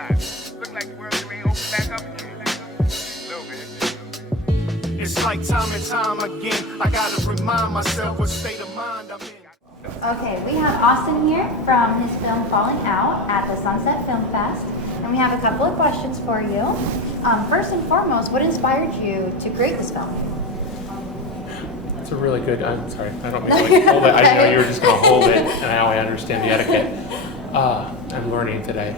Look like the world ain't open back up again. A little bit. It's like time and time again, I gotta remind myself what state of mind I'm in. Okay, we have Austin here from his film Falling Out at the Sunset Film Fest, and we have a couple of questions for you. First and foremost, what inspired you to create this film? It's a really good, I'm sorry, I don't mean to like hold it. I didn't know you were just going to hold it, and now I understand the etiquette. I'm learning today.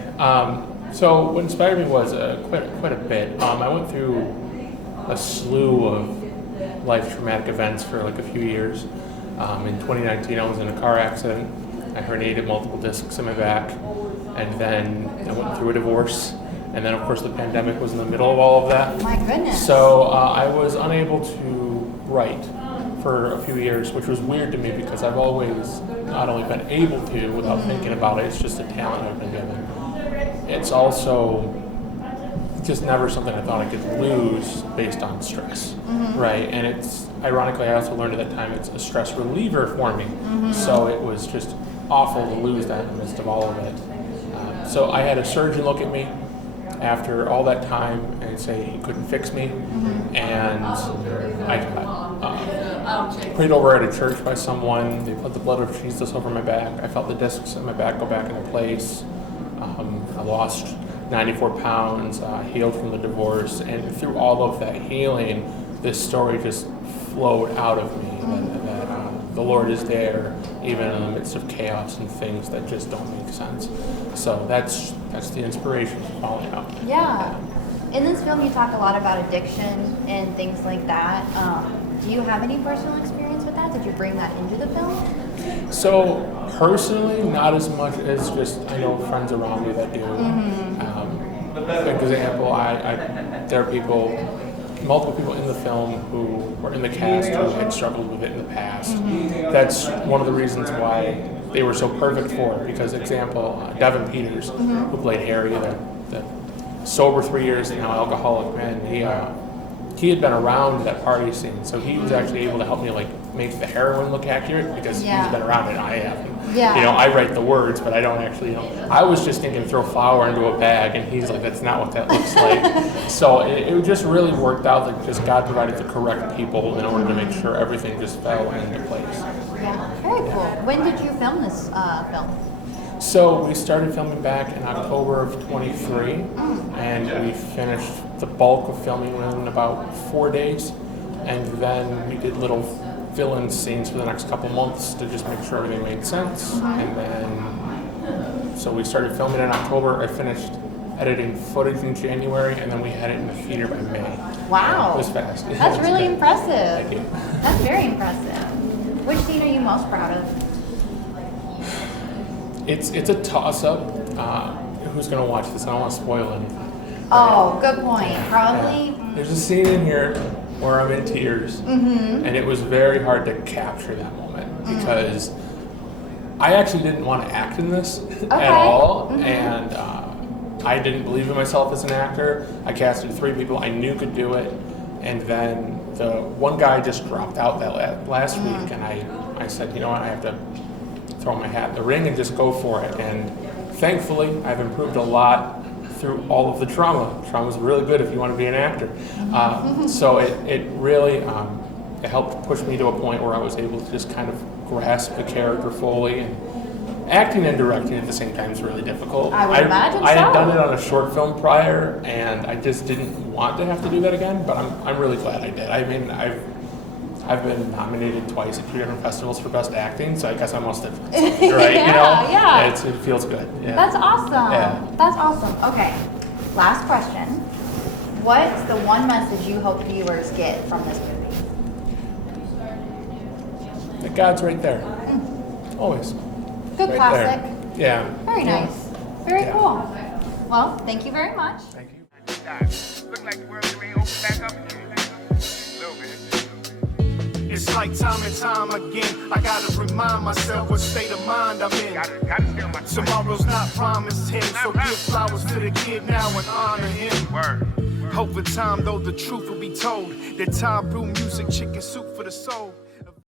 So what inspired me was quite a bit. I went through a slew of life traumatic events for like a few years. In 2019, I was in a car accident. I herniated multiple discs in my back, and then I went through a divorce. And then, of course, the pandemic was in the middle of all of that. My goodness. So I was unable to write for a few years, which was weird to me because I've always not only been able to without thinking about it, it's just a talent I've been given. It's also just never something I thought I could lose based on stress, right? And it's, ironically, I also learned at that time it's a stress reliever for me. So it was just awful to lose that in the midst of all of it. So I had a surgeon look at me after all that time and say he couldn't fix me. And I got prayed over at a church by someone. They put the blood of Jesus over my back. I felt the discs in my back go back into place. I lost 94 pounds, healed from the divorce, and through all of that healing, this story just flowed out of me, that the Lord is there, even in the midst of chaos and things that just don't make sense. So that's the inspiration for Falling Out. Yeah. In this film, you talk a lot about addiction and things like that. Do you have any personal experience with that? Did you bring that into the film? So personally, not as much as just I know friends around me that do. For example, there are multiple people in the film who were in the cast who had struggled with it in the past. That's one of the reasons why they were so perfect for it. Because, example, Devin Peters, who played Harry, the sober 3 years and now alcoholic man, he had been around that party scene, so he was actually able to help me like make the heroin look accurate because he's been around it and I haven't. Yeah. You know, I write the words, but I don't actually, I was just thinking throw flour into a bag, and he's like, that's not what that looks like. So it just really worked out that just God provided the correct people in order to make sure everything just fell into place. Yeah, very cool. When did you film this film? So we started filming back in October of 23, and we finished the bulk of filming in about 4 days, and then we did little fill-in scenes for the next couple months to just make sure everything made sense. And then, so we started filming in October. I finished editing footage in January, and then we had it in the theater by May. Wow. It was fast. That's really impressive. Thank you. That's very impressive. Which scene are you most proud of? It's a toss-up. Who's going to watch this? I don't want to spoil anything. Oh, good point. Probably. Yeah. There's a scene in here where I'm in tears, and it was very hard to capture that moment because I actually didn't want to act in this at all, and I didn't believe in myself as an actor. I casted 3 people I knew could do it, and then the one guy just dropped out that last week, and I said, you know what, I have to throw my hat in the ring and just go for it. And thankfully, I've improved a lot through all of the trauma. Trauma's really good if you want to be an actor. So it really it helped push me to a point where I was able to just kind of grasp the character fully. And acting and directing at the same time is really difficult. I would imagine I had so. done it on a short film prior, and I just didn't want to have to do that again. But I'm really glad I did. I mean, I've been nominated twice at 2 different festivals for Best Acting, so I guess I must have done something right, Yeah. It feels good. Yeah. That's awesome. Yeah. That's awesome. Okay, last question. What's the one message you hope viewers get from this movie? That God's right there. Always. Good Right classic. there. Yeah. Very Yeah. nice. Very Yeah. cool. Well, thank you very much. Thank you. Look like the world ain't open back up again. A little bit. It's like time and time again, I gotta remind myself what state of mind I'm in. Gotta steal my Tomorrow's not promised him, so give flowers to the kid now and honor him. word. Over time, though, the truth will be told. That time brew music, chicken soup for the soul.